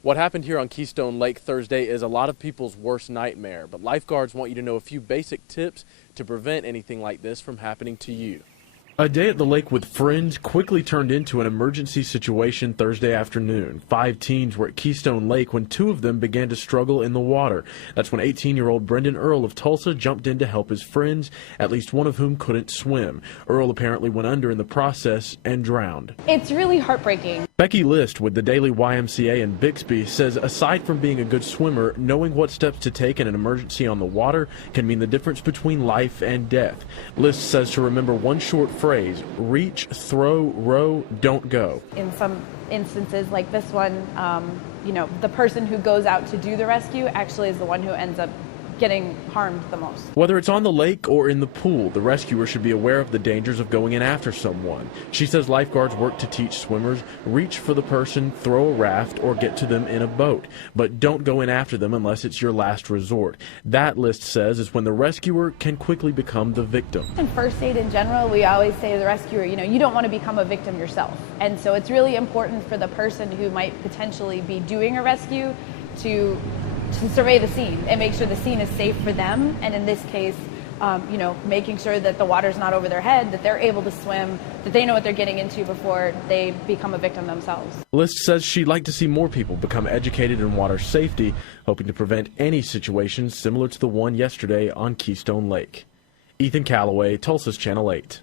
What happened here on Keystone Lake Thursday is a lot of people's worst nightmare, but lifeguards want you to know a few basic tips to prevent anything like this from happening to you. A day at the lake with friends quickly turned into an emergency situation Thursday afternoon. 5 teens were at Keystone Lake when 2 of them began to struggle in the water. That's when 18-year-old Brendan Earl of Tulsa jumped in to help his friends, at least one of whom couldn't swim. Earl apparently went under in the process and drowned. It's really heartbreaking. Becky List with the Daily YMCA in Bixby says aside from being a good swimmer, knowing what steps to take in an emergency on the water can mean the difference between life and death. List says to remember one short phrase: reach, throw, row, don't go. In some instances like this one, the person who goes out to do the rescue actually is the one who ends up getting harmed the most. Whether it's on the lake or in the pool, the rescuer should be aware of the dangers of going in after someone. She says lifeguards work to teach swimmers, reach for the person, throw a raft, or get to them in a boat. But don't go in after them unless it's your last resort. That, List says, is when the rescuer can quickly become the victim. In first aid in general, we always say to the rescuer, you don't want to become a victim yourself. And so it's really important for the person who might potentially be doing a rescue to survey the scene and make sure the scene is safe for them, and in this case, making sure that the water's not over their head, that they're able to swim, that they know what they're getting into before they become a victim themselves. List says she'd like to see more people become educated in water safety, hoping to prevent any situations similar to the one yesterday on Keystone Lake. Ethan Calloway, Tulsa's Channel 8.